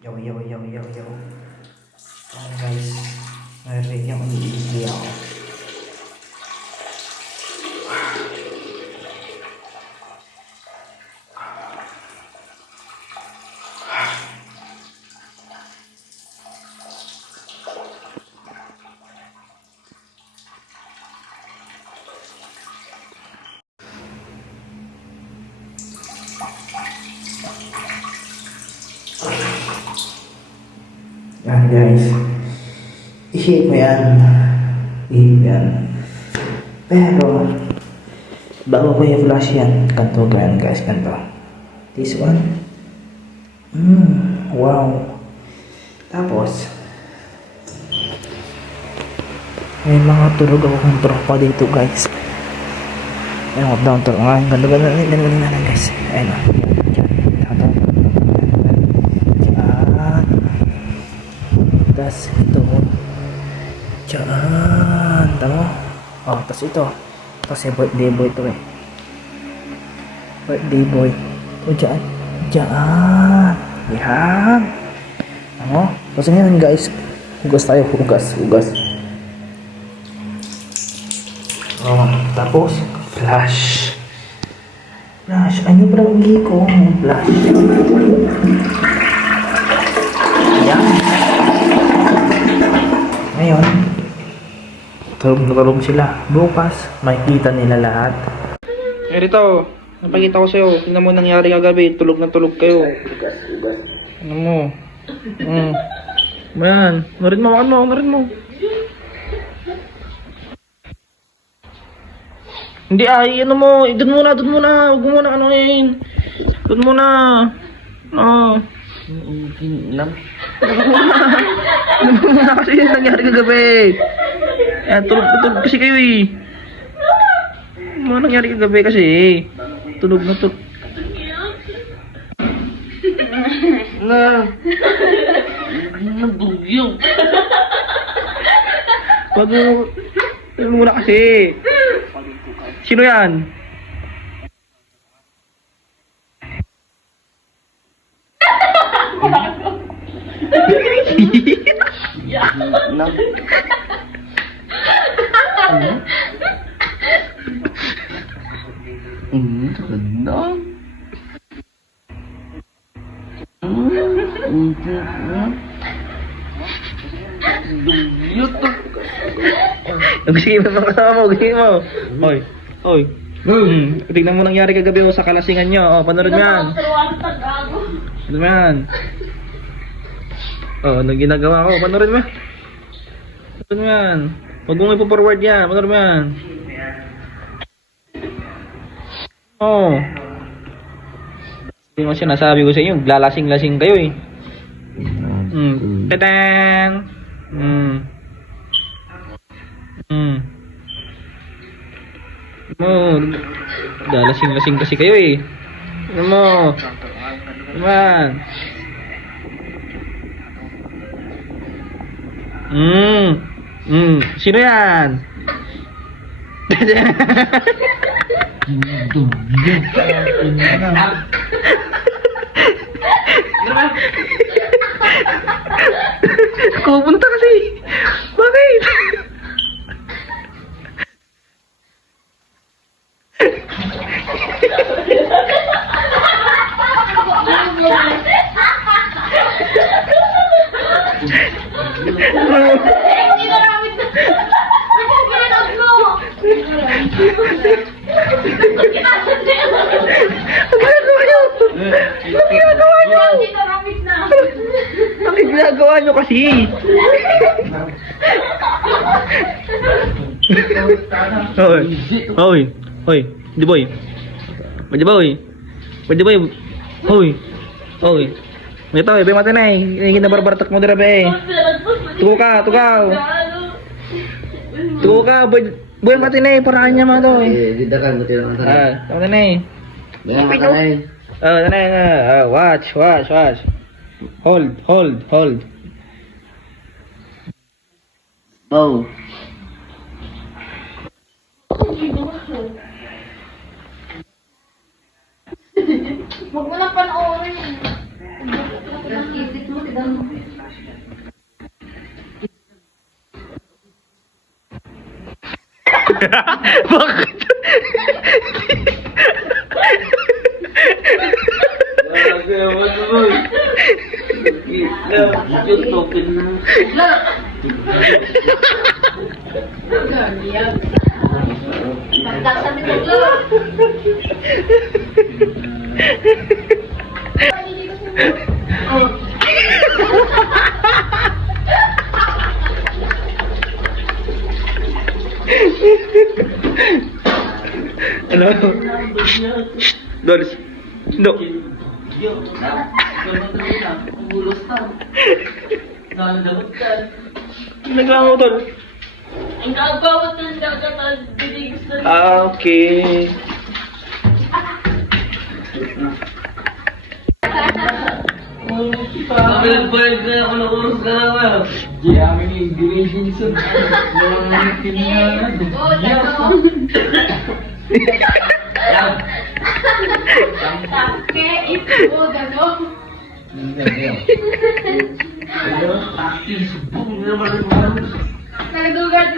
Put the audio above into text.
Yo, yo, yo, yo, yo. Ayan guys, narinig yung umiigli ako. Yan guys, i-hit mo yan. I-hit yan. Pero, bago ko i-flash yan, ganito ganyan guys, ganito. This one. Wow. Tapos, may mga tulog ako kong tropa dito guys. Ayun, hold down to. Ganito guys. Ayun o. Tas ito dyan, tama? Oh, tas ito kasi birthday boy ito eh, birthday boy ito dyan, yan, ano? Tapos ngayon guys, hugas tayo, hugas oh, tapos flash, ano pa lang ko, flash yan. Ngayon, tulog sila. Bukas, makikita nila lahat. Rito, napakita ko sa'yo. Tingnan mo nangyari kagabi. Tulog na tulog kayo. Ano mo? Ayan. Narin mo. Hindi ay, ano mo. Doon muna. Huwag mo muna anuhin. Doon muna. Doon muna kasi yung nangyari kagabi. Ayan, tulog kasi kayo eh. Ano nangyari kagabi kasi tulog na tulog. Nabugyong. Wag mo. Tulog muna kasi. Sino yan? Sige mo mga kasama mo, sige mo. Hoy. Tingnan mo nangyari kagabi sa kalasingan nyo. Oh, panood mo yan. Ano mo yan? Oh, anong ginagawa ko? Panood mo. Panood mo yan. Huwag mong ipo-forward yan. Panood mo yan. Oh. Hindi mo sinasabi ko sa inyo, lalasing-lasing kayo eh. Tadang! Lalasing-lasing kasi kayo eh. Ano mo? Naman. Sino yan? Pupunta kasi. Bakit? Ang ginagawa nyo kasi. Hoy, di boy. Pwede ba, hoy? Hoy. May tao, iba mata na eh. Hindi na barbaratak mo dira, be. Tuko ka. Boy mati na eh, paraan niya mga to eh. Didakan mo tira antara. Tama na eh. Bayang makanay. Watch. Hold. Bow. Huwag mo lang panoorin. Isip mo, Bakit? Ano? Doris. No. Nagawa mo, Dol. Ang kabawat ng dagat at binigis na Okay. Kami nagbayad na ako ng ulos ka naman. Di amin yung relationship. Yung tinangan. Take ito, gano'n. Taktis. Boom. Naman. Nagdugat